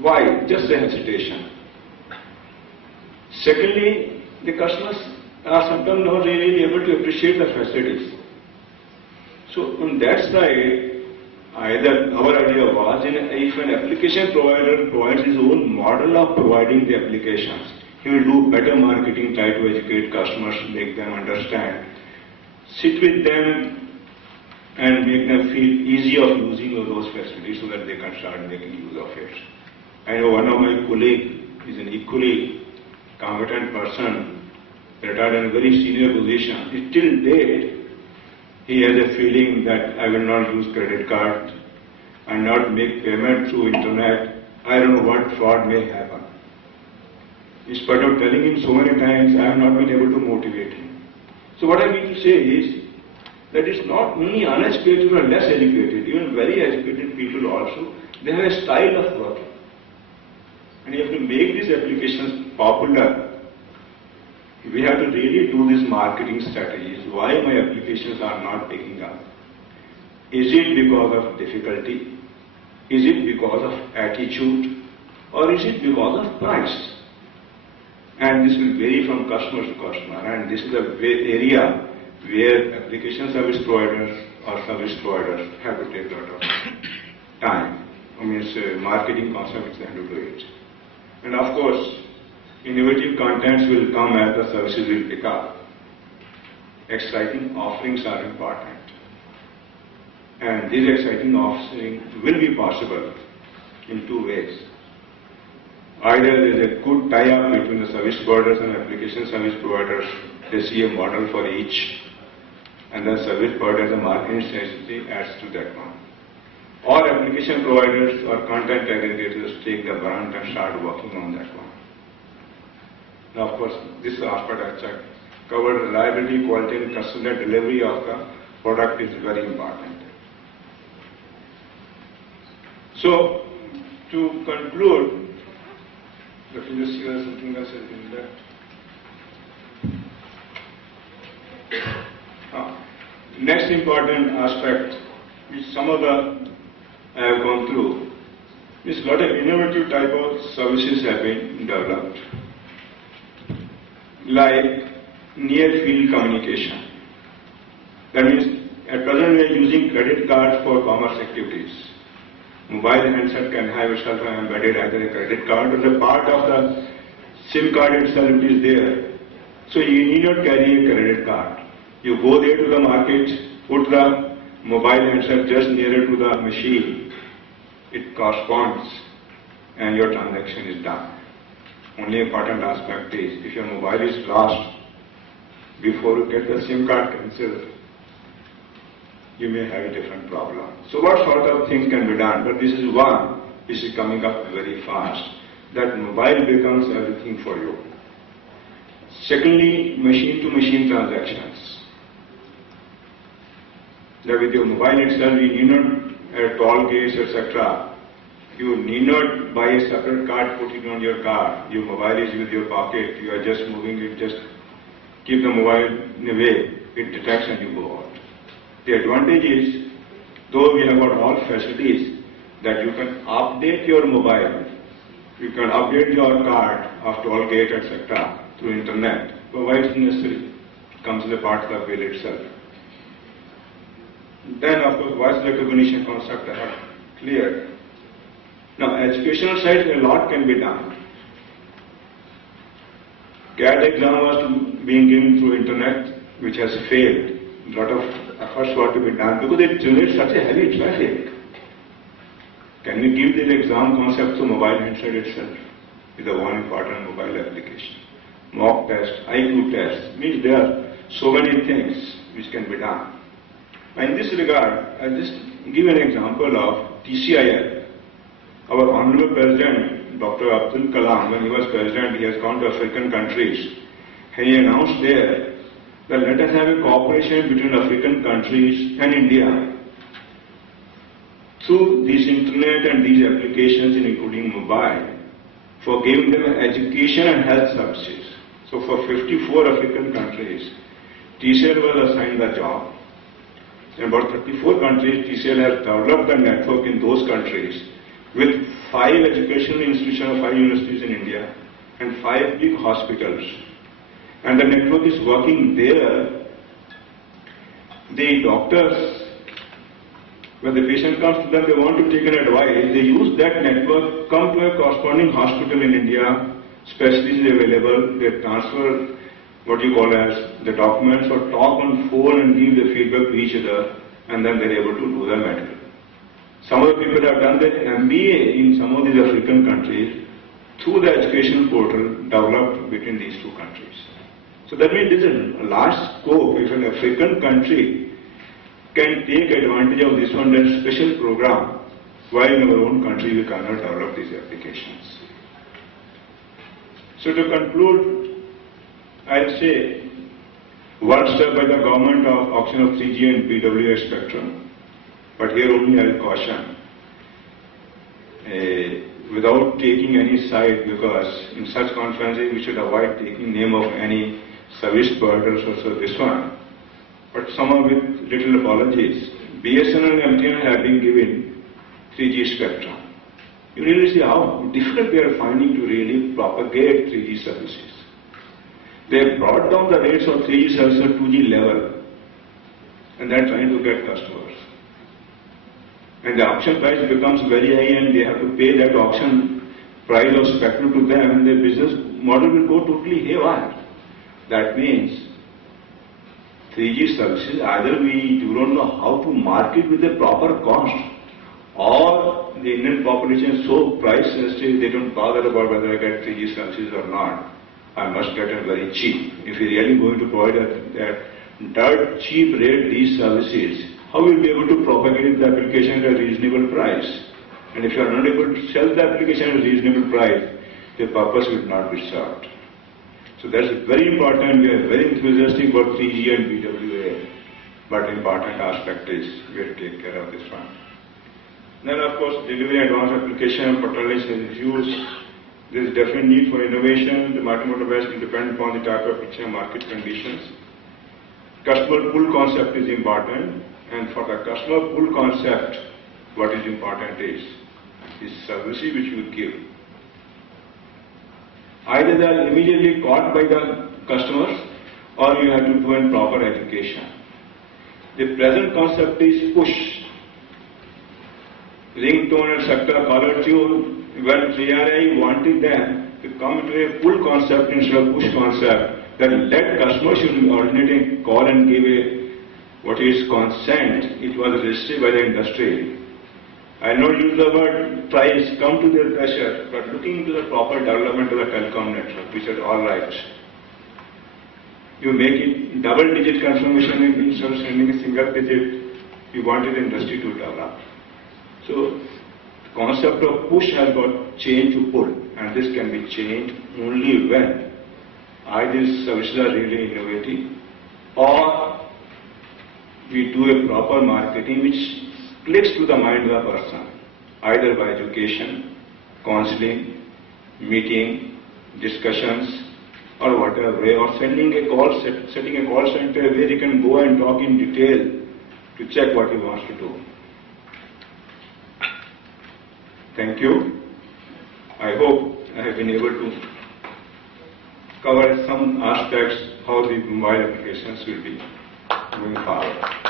Why? Just a hesitation. Secondly, the customers are sometimes not really able to appreciate the facilities. So on that side, either our idea was, if an application provider provides his own model of providing the applications, he will do better marketing, try to educate customers, make them understand, sit with them and make them feel easy of using those facilities so that they can start making use of it. I know one of my colleagues is an equally competent person, retired in a very senior position. Till date, he has a feeling that I will not use credit card and not make payment through internet. I don't know what fraud may happen. In spite of telling him so many times, I have not been able to motivate him. So what I mean to say is that it's not only uneducated or less educated, even very educated people also, they have a style of working. And you have to make these applications popular. We have to really do these marketing strategies. Why my applications are not picking up? Is it because of difficulty? Is it because of attitude? Or is it because of price? And this will vary from customer to customer. And this is the area where application service providers or service providers have to take a lot of time. I mean, it's a marketing concept which they have to do it. And of course, innovative contents will come as the services will pick up. Exciting offerings are important. And these exciting offerings will be possible in two ways. Either there is a good tie-up between the service providers and application service providers. They see a model for each, and then service providers and marketing strategy adds to that one. Or application providers or content aggregators take the brunt and start working on that one. Now, of course, this aspect I checked covered reliability, quality, and customer delivery of the product is very important. So, to conclude, let me just hear something else in that. Next important aspect, which some of the I have gone through, is a lot of innovative type of services have been developed, like near field communication. That means at present we are using credit cards for commerce activities. Mobile handset can have itself embedded either a credit card or a part of the SIM card itself is there. So you need not carry a credit card. You go there to the market, put the mobile handset just nearer to the machine. It corresponds and your transaction is done. Only important aspect is if your mobile is lost before you get the SIM card cancelled, you may have a different problem. So what sort of things can be done? But this is one which is coming up very fast, that mobile becomes everything for you. Secondly, machine-to-machine transactions. That with your mobile itself, you need not at toll gates, etc. You need not buy a separate card, put it on your card. Your mobile is with your pocket. You are just moving it, just keep the mobile in a way, it detects and you go out. The advantage is, though we have got all facilities, that you can update your mobile, you can update your card of toll gate, etc. through internet. But why it's necessary? It comes as a part of the bill itself. Then, of course, voice recognition concept I have cleared. Now, educational side, a lot can be done. CAT exam was being given through internet, which has failed. A lot of efforts were to be done because it generates such a heavy traffic. Can we give the exam concept to mobile handset itself? Is the one important mobile application. Mock test, IQ test, means there are so many things which can be done. In this regard, I'll just give an example of TCIL. Our Honorable President, Dr. Abdul Kalam, when he was President, he has gone to African countries. And he announced there that let us have a cooperation between African countries and India through this internet and these applications, including mobile, for giving them education and health services. So for 54 African countries, TCL was assigned the job. In about 34 countries, TCL has developed a network in those countries with 5 educational institutions, 5 universities in India, and 5 big hospitals. And the network is working there. The doctors, when the patient comes to them, they want to take an advice, they use that network, come to a corresponding hospital in India, specialist is available, they transfer what you call as the documents or talk on phone and give the feedback to each other, and then they're able to do the medical. Some of the people have done their MBA in some of these African countries through the educational portal developed between these two countries. So that means there is a large scope. If an African country can take advantage of this one, then special program, while in our own country we cannot develop these applications. So to conclude, I'll say one step by the government of auction of 3G and PWA spectrum, but here only I'll caution, without taking any side, because in such conferences we should avoid taking name of any service providers or so this one. But somehow with little apologies, BSNL and MTN have been given 3G spectrum. You really see how difficult they are finding to really propagate 3G services. They have brought down the rates of 3G services to 2G level, and they are trying to get customers. And the auction price becomes very high, and they have to pay that auction price of spectrum to them, and their business model will go totally haywire. That means 3G services, either we do not know how to market with a proper cost, or the Indian population is so price sensitive they don't bother about whether I get 3G services or not. I must get it very cheap. If you're really going to provide that cheap rate these services, how will you be able to propagate the application at a reasonable price? And if you are not able to sell the application at a reasonable price, the purpose will not be served. So that's very important. We are very enthusiastic about 3G and PWA, but important aspect is we have to take care of this one. Then of course, delivery advanced application, paternalist is used. There is definite need for innovation. The multimodal base will depend upon the type of application and market conditions. Customer pull concept is important, and for the customer pull concept, what is important is services which you give. Either they are immediately caught by the customers, or you have to do a proper education. The present concept is push. Ringtone and sector caller tune, when TRI wanted them to come to a pull concept instead of push concept, then let customers should originate a call and give a what is consent. It was registered by the industry. I will not use the word price, come to their pressure, but looking into the proper development of the telecom network, we said, all right. You make it double-digit confirmation instead of sending a single digit, you wanted the industry to develop. So, the concept of push has got changed to pull, and this can be changed only when either services are really innovative, or we do a proper marketing which clicks to the mind of the person, either by education, counseling, meeting, discussions, or whatever way, or sending a call, setting a call center where he can go and talk in detail to check what he wants to do. Thank you. I hope I have been able to cover some aspects how the mobile applications will be moving forward.